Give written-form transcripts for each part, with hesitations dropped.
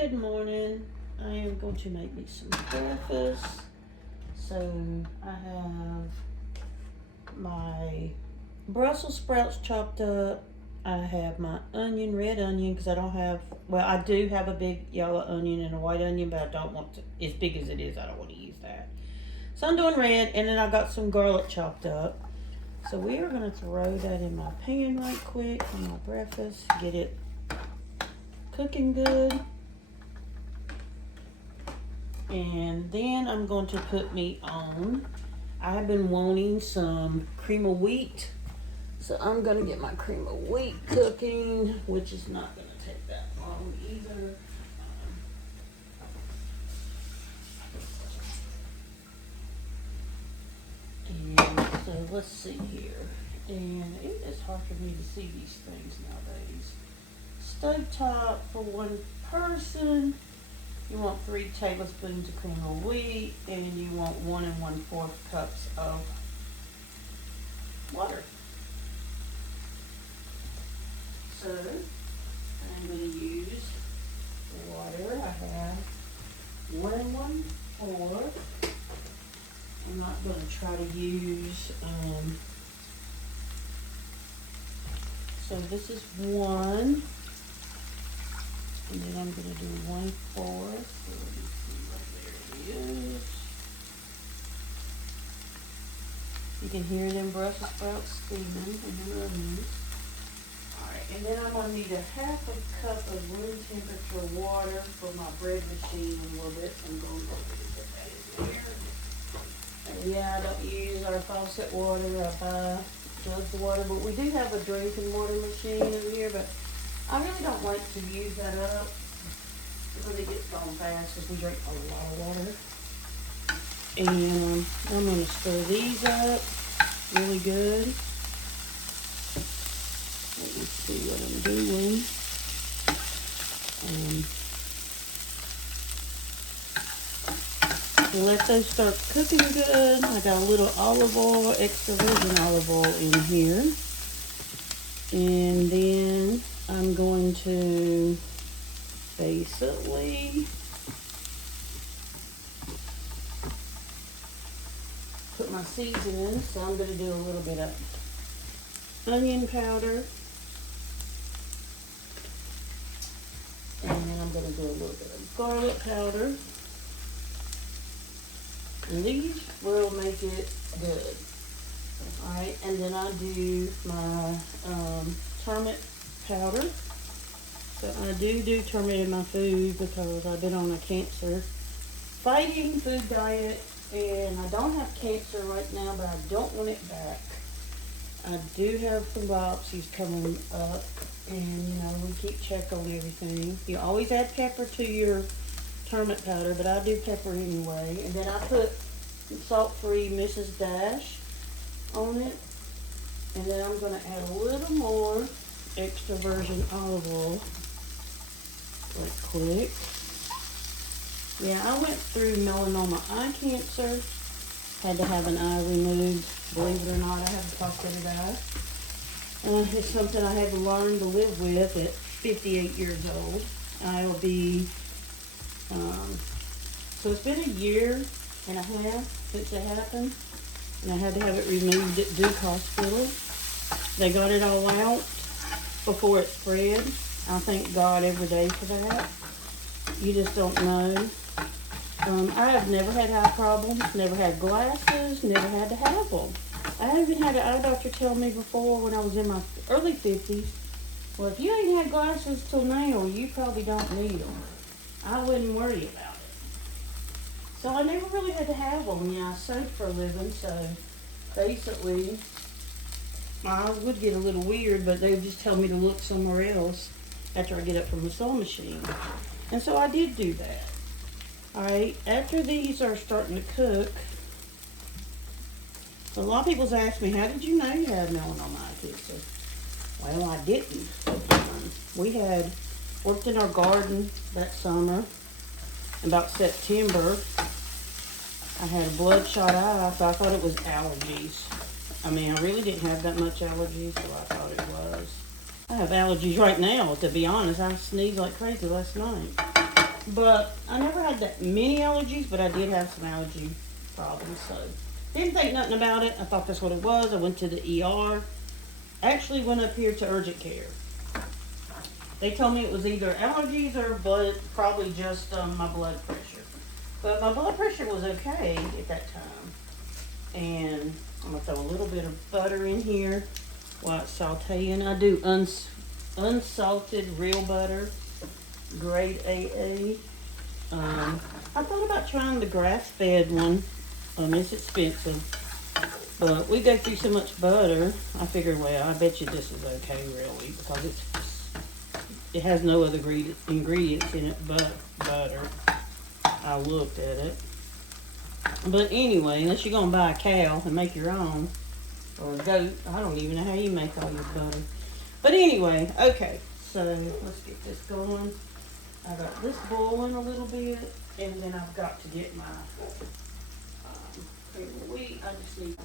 Good morning. I am going to make me some breakfast. So I have my Brussels sprouts chopped up. I have my onion, red onion, because I don't have, well, I do have a big yellow onion and a white onion, but I don't want to, as big as it is, I don't want to use that. So I'm doing red, and then I got some garlic chopped up. So we are going to throw that in my pan right quick for my breakfast, get it cooking good. And then I'm going to put me on. I have been wanting some cream of wheat. So I'm going to get my cream of wheat cooking, which is not going to take that long either. And so let's see here. And it is hard for me to see these things nowadays. Stovetop for one person. You want 3 tablespoons of cream of wheat, and you want 1 1/4 cups of water. So I'm going to use water. I have 1 1/4. I'm not going to try to use, so this is 1. And then I'm going to do 1/4. So let me see right there it is. You can hear them Brussels sprouts steaming in the oven. Alright, and then I'm going to need a 1/2 cup of room temperature water for my bread machine in a little bit. I'm going to put that in there. And yeah, I don't use our faucet water. I buy jugs of water, but we do have a drinking water machine in here, but I really don't like to use that up because it gets gone fast because we drink a lot of water. And I'm going to stir these up really good. Let me see what I'm doing. Let those start cooking good. I got a little olive oil, extra virgin olive oil in here. And then I'm going to basically put my seasoning. So I'm going to do a little bit of onion powder. And then I'm going to do a little bit of garlic powder. And these will make it good. Alright, and then I do my turmeric powder. So I do turmeric in my food because I've been on a cancer fighting food diet, and I don't have cancer right now, but I don't want it back. I do have some biopsies coming up, and you know, we keep check on everything. You always add pepper to your turmeric powder, but I do pepper anyway. And then I put salt-free Mrs. Dash on it, and then I'm going to add a little more extra virgin olive oil right quick. Yeah, I went through melanoma eye cancer, had to have an eye removed. Believe it or not, I have a prosthetic eye. It's something I had to learn to live with at 58 years old. I'll be so it's been 1.5 years since it happened. And I had to have it removed at Duke Hospital. They got it all out before it spread. I thank God every day for that. You just don't know. I have never had eye problems, never had glasses, never had to have them. I even had an eye doctor tell me before when I was in my early 50s, well, if you ain't had glasses till now, you probably don't need them. I wouldn't worry about it. So I never really had to have them. Yeah, I sewed for a living, so basically I would get a little weird, but they would just tell me to look somewhere else after I get up from the sewing machine. And so I did do that. Alright, after these are starting to cook, a lot of people's asked me, how did you know you had melanoma eye cancer? Well, I didn't. We had worked in our garden that summer. About September, I had a bloodshot eye, so I thought it was allergies. I mean, I really didn't have that much allergies, so I thought it was. I have allergies right now, to be honest. I sneezed like crazy last night. But I never had that many allergies, but I did have some allergy problems. So didn't think nothing about it. I thought that's what it was. I went to the ER. Actually went up here to urgent care. They told me it was either allergies or probably just my blood pressure. But my blood pressure was okay at that time. And I'm going to throw a little bit of butter in here while it's sauteing. I do unsalted real butter, grade AA. I thought about trying the grass-fed one. It's expensive. But we go through so much butter, I figured, well, I bet you this is okay, really, because it has no other ingredients in it but butter. I looked at it. But anyway, unless you're going to buy a cow and make your own, or a goat, I don't even know how you make all your butter. But anyway, okay, so let's get this going. I got this boiling a little bit, and then I've got to get my cream of wheat. I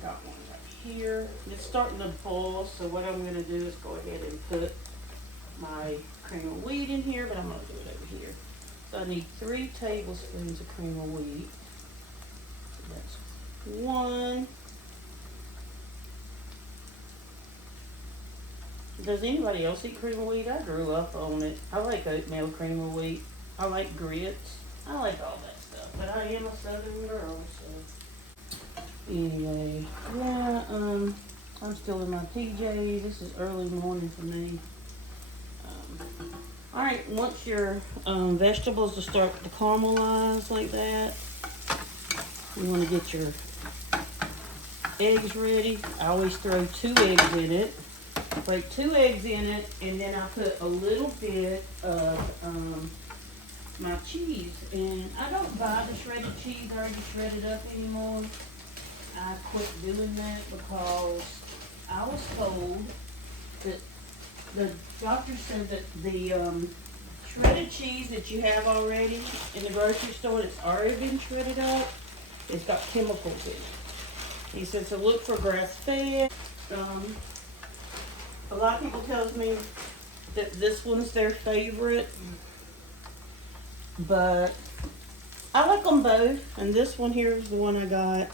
got one right here. It's starting to boil, so what I'm going to do is go ahead and put my cream of wheat in here, but I'm going to do it over here. So I need 3 tablespoons of cream of wheat. So that's 1. Does anybody else eat cream of wheat? I grew up on it. I like oatmeal cream of wheat. I like grits. I like all that stuff. But I am a Southern girl, so. Anyway, yeah, I'm still in my PJs. This is early morning for me. Alright, once your vegetables will start to caramelize like that, you want to get your eggs ready. I always throw 2 eggs in it. Break 2 eggs in it, and then I put a little bit of my cheese. And I don't buy the shredded cheese already shredded up anymore. I quit doing that because I was told that the doctor said that the shredded cheese that you have already in the grocery store that's already been shredded up, it's got chemicals in it. He said, so look for grass-fed. A lot of people tells me that this one's their favorite, but I like them both. And this one here is the one I got.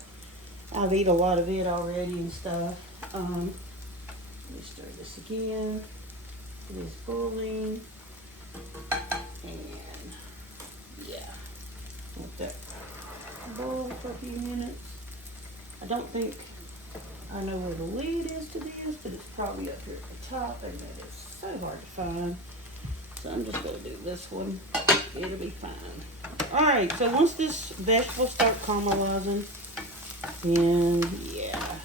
I've eaten a lot of it already and stuff. Let me stir this again. It is boiling, and yeah, let that boil for a few minutes. I don't think I know where the lid is to this, but it's probably up here at the top, and that is so hard to find. So I'm just going to do this one. It'll be fine. Alright, so once this vegetable start caramelizing, then yeah,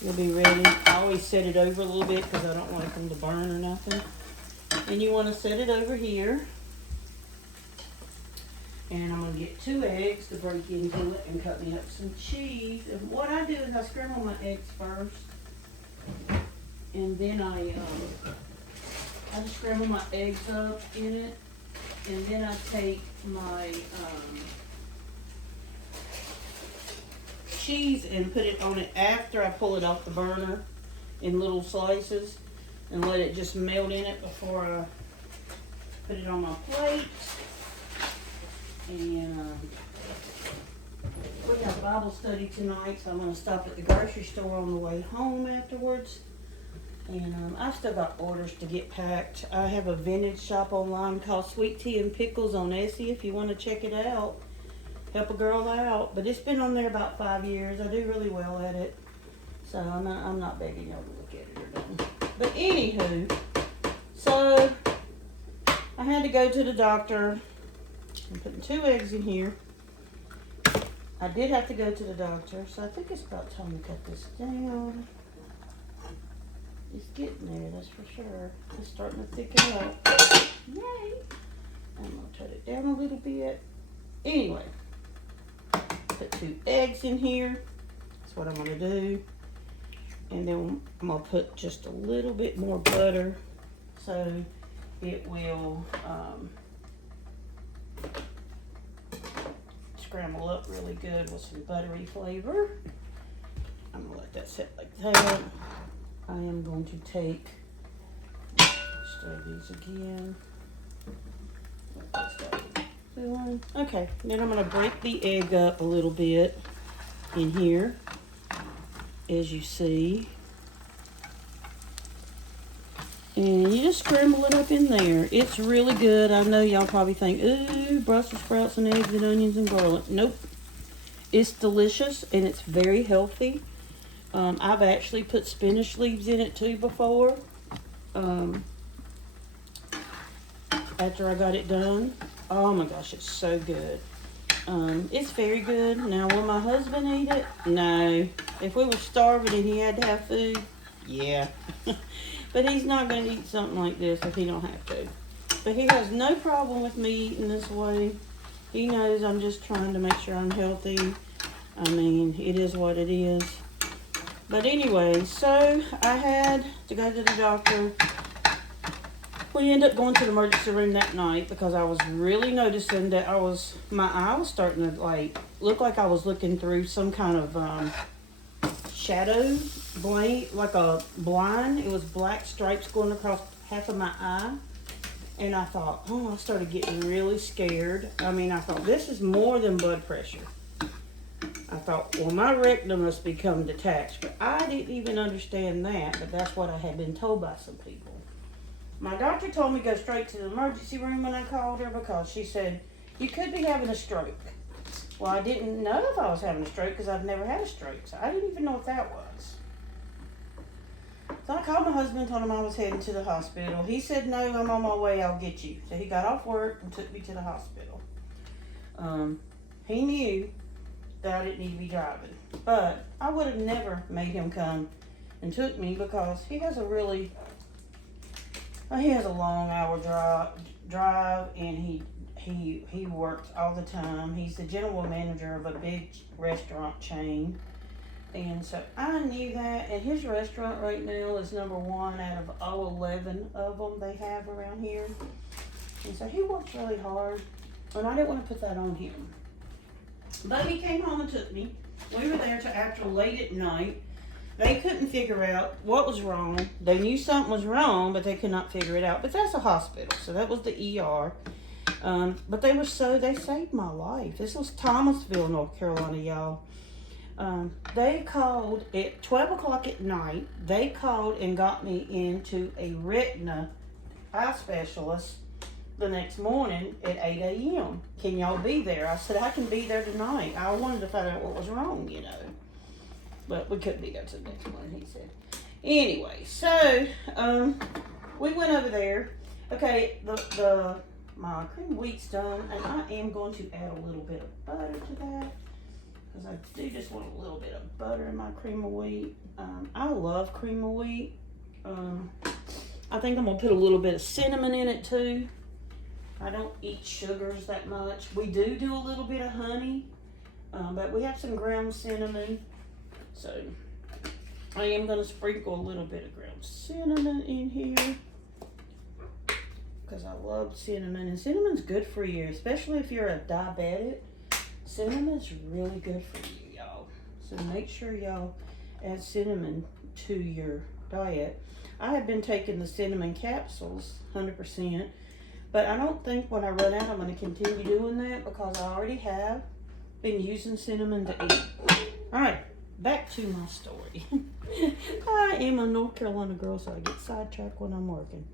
you'll be ready. I always set it over a little bit because I don't like them to burn or nothing. And you want to set it over here. And I'm going to get 2 eggs to break into it and cut me up some cheese. And what I do is I scramble my eggs first. And then I just scramble my eggs up in it. And then I take my cheese and put it on it after I pull it off the burner in little slices. And let it just melt in it before I put it on my plate. And we have Bible study tonight, so I'm going to stop at the grocery store on the way home afterwards. And I've still got orders to get packed. I have a vintage shop online called Sweet Tea and Pickles on Etsy if you want to check it out. Help a girl out. But it's been on there about 5 years. I do really well at it. So I'm not begging y'all to look at it or nothing. But anywho, so I had to go to the doctor. I'm putting 2 eggs in here. I did have to go to the doctor, so I think it's about time to cut this down. It's getting there, that's for sure. It's starting to thicken up. Yay! I'm going to cut it down a little bit. Anyway, put 2 eggs in here. That's what I'm going to do. And then I'm going to put just a little bit more butter so it will scramble up really good with some buttery flavor. I'm going to let that sit like that. I am going to take, stir these again. Let this go. feeling? Okay, then I'm gonna break the egg up a little bit in here, as you see. And you just scramble it up in there. It's really good. I know y'all probably think, ooh, Brussels sprouts and eggs and onions and garlic. Nope. It's delicious and it's very healthy. I've actually put spinach leaves in it too before. After I got it done. Oh my gosh, it's so good. It's very good. Now, will my husband eat it? No. If we were starving and he had to have food, yeah. But he's not going to eat something like this if he don't have to. But he has no problem with me eating this way. He knows I'm just trying to make sure I'm healthy. I mean, it is what it is. But anyway, so I had to go to the doctor. We ended up going to the emergency room that night because I was really noticing that my eye was starting to like look like I was looking through some kind of shadow, like a blind. It was black stripes going across half of my eye. And I thought, I started getting really scared. I mean, I thought, this is more than blood pressure. I thought, well, my rectum must become detached. But I didn't even understand that, but that's what I had been told by some people. My doctor told me to go straight to the emergency room when I called her because she said, you could be having a stroke. Well, I didn't know if I was having a stroke because I've never had a stroke, so I didn't even know what that was. So I called my husband, told him I was heading to the hospital. He said, no, I'm on my way, I'll get you. So he got off work and took me to the hospital. He knew that I didn't need to be driving, but I would have never made him come and took me because he has a long hour drive and he works all the time. He's the general manager of a big restaurant chain. And so I knew that, and his restaurant right now is #1 out of all 11 of them they have around here. And so he works really hard, and I didn't want to put that on him. But he came home and took me. We were there till after late at night. They couldn't figure out what was wrong. They knew something was wrong, but they could not figure it out. But that's a hospital, so that was the ER. But they saved my life. This was Thomasville, North Carolina, y'all. They called at 12 o'clock at night. They called and got me into a retina eye specialist the next morning at 8 a.m. Can y'all be there? I said, I can be there tonight. I wanted to find out what was wrong, you know. But we couldn't be there till the next morning, he said. Anyway, so we went over there. Okay, my cream wheat's done, and I am going to add a little bit of butter to that. Because I do just want a little bit of butter in my cream of wheat. I love cream of wheat. I think I'm going to put a little bit of cinnamon in it too. I don't eat sugars that much. We do a little bit of honey. But we have some ground cinnamon. So I am going to sprinkle a little bit of ground cinnamon in here. Because I love cinnamon. And cinnamon's good for you. Especially if you're a diabetic. Cinnamon's really good for you, y'all. So make sure y'all add cinnamon to your diet. I have been taking the cinnamon capsules, 100%. But I don't think when I run out, I'm going to continue doing that because I already have been using cinnamon to eat. All right, back to my story. I am a North Carolina girl, so I get sidetracked when I'm working.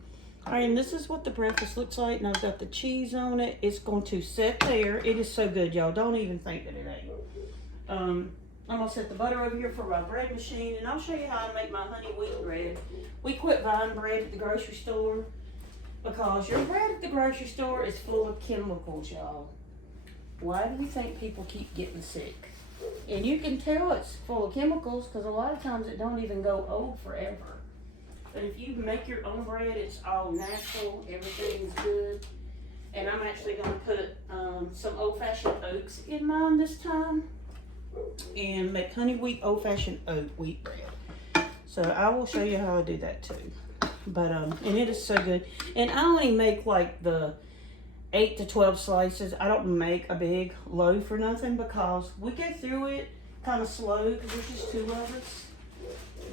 All right, and this is what the breakfast looks like, and I've got the cheese on it. It's going to sit there. It is so good, y'all. Don't even think that it ain't. I'm going to set the butter over here for my bread machine, and I'll show you how I make my honey wheat bread. We quit buying bread at the grocery store because your bread at the grocery store is full of chemicals, y'all. Why do you think people keep getting sick? And you can tell it's full of chemicals because a lot of times it don't even go old forever. But if you make your own bread, it's all natural, everything's good. And I'm actually going to put some old-fashioned oats in mine this time. And make honey wheat old-fashioned oat wheat bread. So I will show you how I do that too. But, and it is so good. And I only make like the 8 to 12 slices. I don't make a big loaf or nothing because we go through it kind of slow because there's just 2 of us.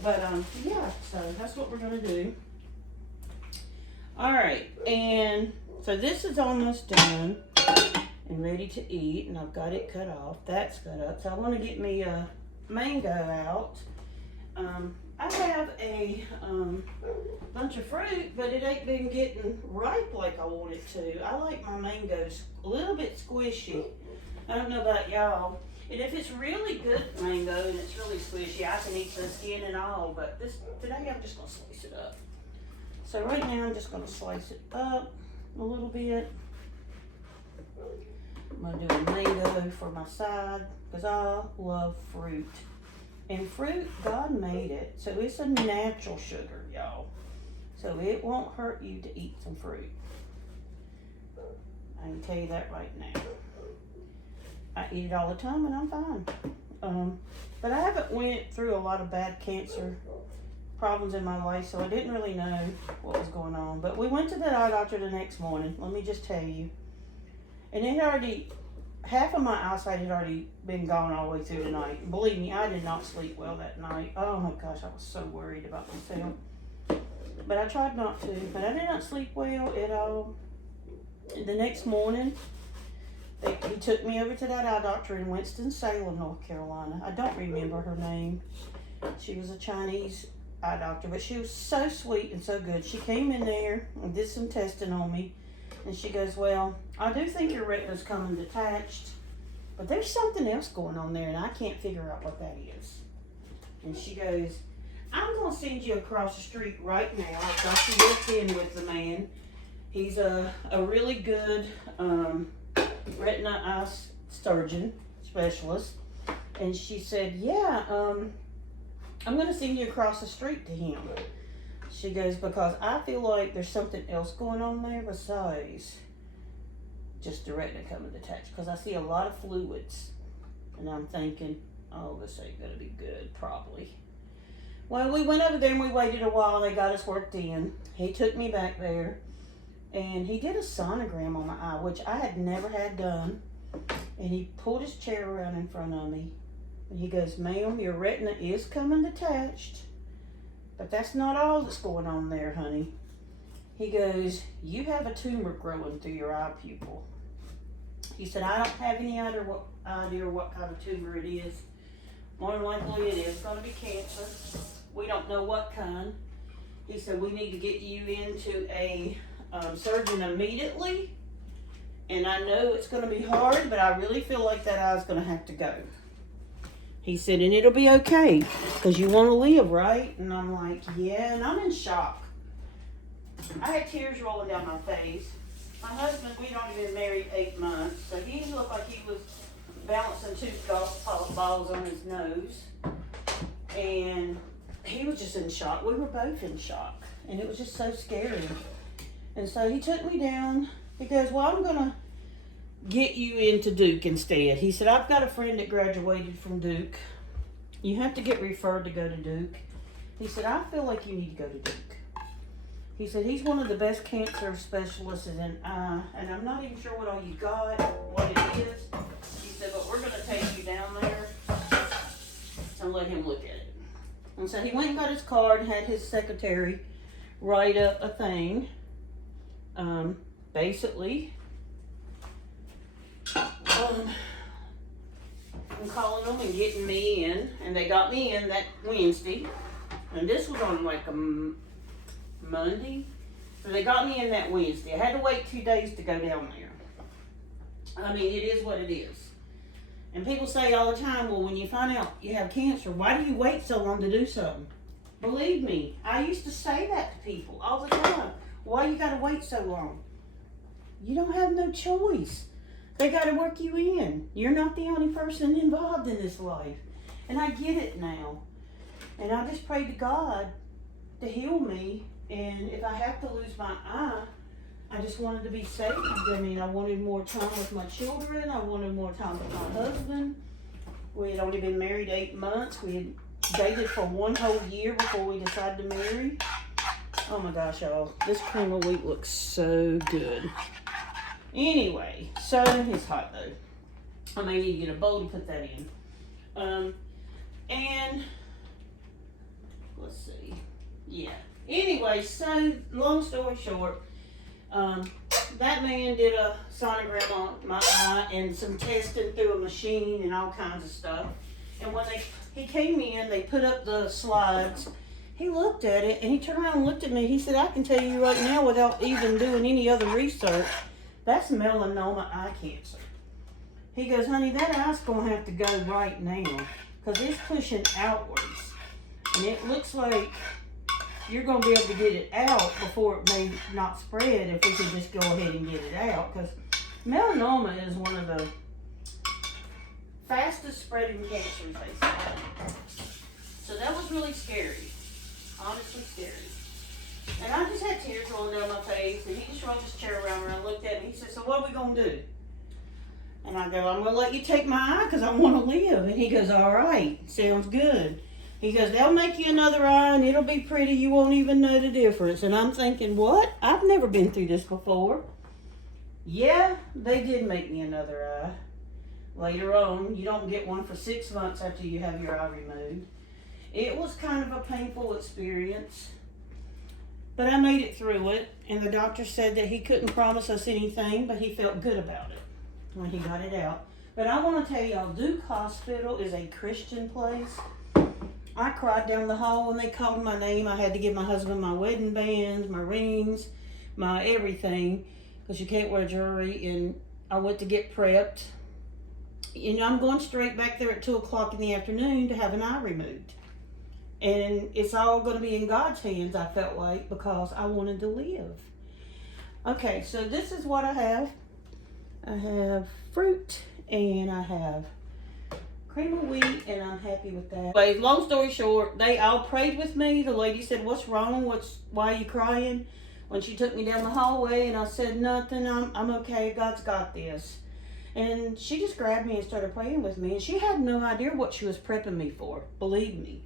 But, yeah, so that's what we're going to do. All right, and so this is almost done. and ready to eat, and I've got it cut off. That's cut up. So I want to get me a mango out. I have a bunch of fruit, but it ain't been getting ripe like I want it to. I like my mangoes a little bit squishy. I don't know about y'all. And if it's really good mango and it's really squishy, I can eat the skin and all, but today I'm just gonna slice it up. So right now I'm just gonna slice it up a little bit. I'm gonna do a mango for my side because I love fruit. And fruit, God made it. So it's a natural sugar, y'all. So it won't hurt you to eat some fruit. I can tell you that right now. I eat it all the time and I'm fine. But I haven't went through a lot of bad cancer problems in my life, so I didn't really know what was going on. But we went to the eye doctor the next morning, let me just tell you. And it already, half of my eyesight had already been gone all the way through the night. Believe me, I did not sleep well that night. Oh my gosh, I was so worried about myself. But I tried not to. But I did not sleep well at all. The next morning, he took me over to that eye doctor in Winston-Salem, North Carolina. I don't remember her name. She was a Chinese eye doctor, but she was so sweet and so good. She came in there and did some testing on me. And she goes, well, I do think your retina's coming detached, but there's something else going on there, and I can't figure out what that is. And she goes, I'm going to send you across the street right now. I've got you booked in with the man. He's a really good retina eye surgeon specialist. And she said, yeah, I'm going to send you across the street to him. She goes, because I feel like there's something else going on there besides just the retina coming detached. Because I see a lot of fluids. And I'm thinking, oh, this ain't going to be good, probably. Well, we went over there and we waited a while. They got us worked in. He took me back there. And he did a sonogram on my eye, which I had never had done. And he pulled his chair around in front of me. And he goes, ma'am, your retina is coming detached. But that's not all that's going on there, honey. He goes, you have a tumor growing through your eye pupil. He said, I don't have any idea what kind of tumor it is. More than likely it is going to be cancer. We don't know what kind. He said, we need to get you into a surgeon immediately. And I know it's going to be hard, but I really feel like that eye's going to have to go. He said, and it'll be okay, because you want to live, right? And I'm like, yeah, and I'm in shock. I had tears rolling down my face. My husband, we'd only been married 8 months, so he looked like he was balancing 2 golf balls on his nose. And he was just in shock. We were both in shock, and it was just so scary. And so he took me down. He goes, well, I'm going to get you into Duke instead. He said, I've got a friend that graduated from Duke. You have to get referred to go to Duke. He said, I feel like you need to go to Duke. He said, he's one of the best cancer specialists in eye, and I'm not even sure what all you got, what it is. He said, but we're going to take you down there and let him look at it. And so he went and got his card and had his secretary write up a thing. Basically, I'm calling them and getting me in, and they got me in that Wednesday, and this was on like a Monday, so they got me in that Wednesday. I had to wait 2 days to go down there. I mean, it is what it is. And people say all the time, well, when you find out you have cancer, why do you wait so long to do something? Believe me, I used to say that to people all the time. Why you gotta wait so long? You don't have no choice. They got to work you in. You're not the only person involved in this life. And I get it now. And I just pray to God to heal me. And if I have to lose my eye, I just wanted to be saved. I mean, I wanted more time with my children. I wanted more time with my husband. We had only been married 8 months. We had dated for 1 whole year before we decided to marry. Oh my gosh, y'all. This cream of wheat looks so good. Anyway, so it's hot though. I may need to get a bowl to put that in. And let's see. Yeah. Anyway, so long story short, that man did a sonogram on my eye and some testing through a machine and all kinds of stuff. And when he came in, they put up the slides. He looked at it and he turned around and looked at me. He said, I can tell you right now without even doing any other research, that's melanoma eye cancer. He goes, honey, that eye's going to have to go right now because it's pushing outwards. And it looks like you're going to be able to get it out before it may not spread if we could just go ahead and get it out. Because melanoma is one of the fastest spreading cancers, they say. So that was really scary. Honestly scary. And I just had tears rolling down my face, and he just rolled his chair around and looked at me. He said, so what are we going to do? And I go, I'm going to let you take my eye because I want to live. And he goes, all right, sounds good. He goes, they'll make you another eye and it'll be pretty. You won't even know the difference. And I'm thinking, what? I've never been through this before. Yeah, they did make me another eye. Later on, you don't get one for 6 months after you have your eye removed. It was kind of a painful experience. But I made it through it. And the doctor said that he couldn't promise us anything, but he felt good about it when he got it out. But I want to tell y'all, Duke Hospital is a Christian place. I cried down the hall when they called my name. I had to give my husband my wedding bands, my rings, my everything, because you can't wear jewelry. And I went to get prepped. And I'm going straight back there at 2 o'clock in the afternoon to have an eye removed. And it's all going to be in God's hands, I felt like, because I wanted to live. Okay, so this is what I have. I have fruit and I have cream of wheat, and I'm happy with that. But long story short, they all prayed with me. The lady said, what's wrong? Why are you crying? When she took me down the hallway, and I said, nothing, I'm okay, God's got this. And she just grabbed me and started praying with me, and she had no idea what she was prepping me for, believe me.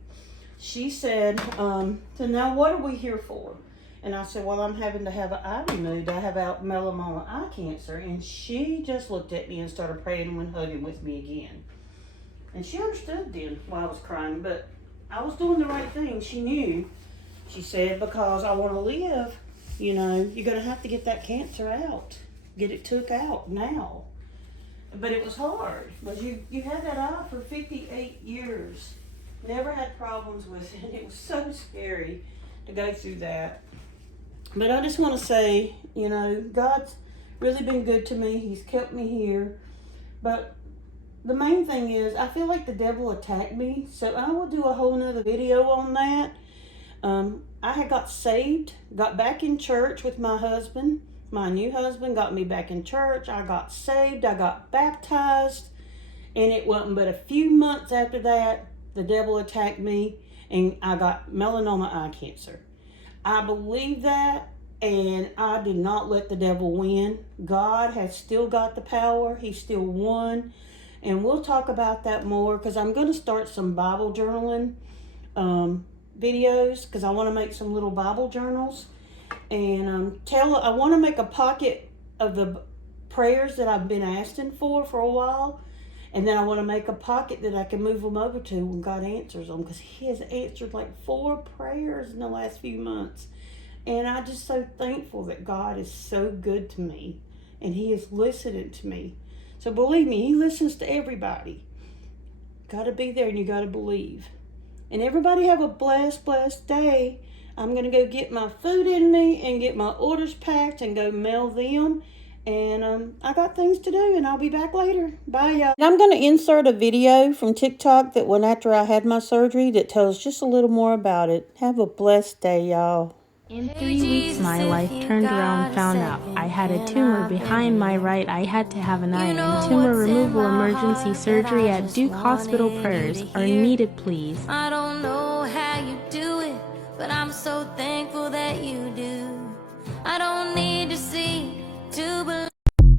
She said, so now what are we here for? And I said, well, I'm having to have an eye removed. I have melanoma eye cancer. And she just looked at me and started praying and hugging with me again. And she understood then why I was crying, but I was doing the right thing. She knew. She said, because I want to live, you know, you're going to have to get that cancer out. Get it took out now. But it was hard. Because you had that eye for 58 years. Never had problems with it. It was so scary to go through that. But I just want to say, you know, God's really been good to me. He's kept me here. But the main thing is, I feel like the devil attacked me. So I will do a whole nother video on that. I had got saved, got back in church with my husband. My new husband got me back in church. I got saved. I got baptized. And it wasn't but a few months after that, the devil attacked me and I got melanoma eye cancer. I believe that, and I did not let the devil win. God has still got the power. He still won. And we'll talk about that more because I'm going to start some Bible journaling videos because I want to make some little Bible journals. And I want to make a pocket of the prayers that I've been asking for a while. And then I want to make a pocket that I can move them over to when God answers them. Because he has answered like 4 prayers in the last few months. And I'm just so thankful that God is so good to me. And he is listening to me. So believe me, he listens to everybody. Got to be there and you got to believe. And everybody have a blessed day. I'm going to go get my food in me and get my orders packed and go mail them. And I got things to do, and I'll be back later. Bye, y'all. And I'm going to insert a video from TikTok that went after I had my surgery that tells just a little more about it. Have a blessed day, y'all. In 3 weeks, my life turned around and found out I had a tumor behind my right eye. I had to have an eye and tumor removal emergency surgery at Duke Hospital. Prayers are needed, please. I don't know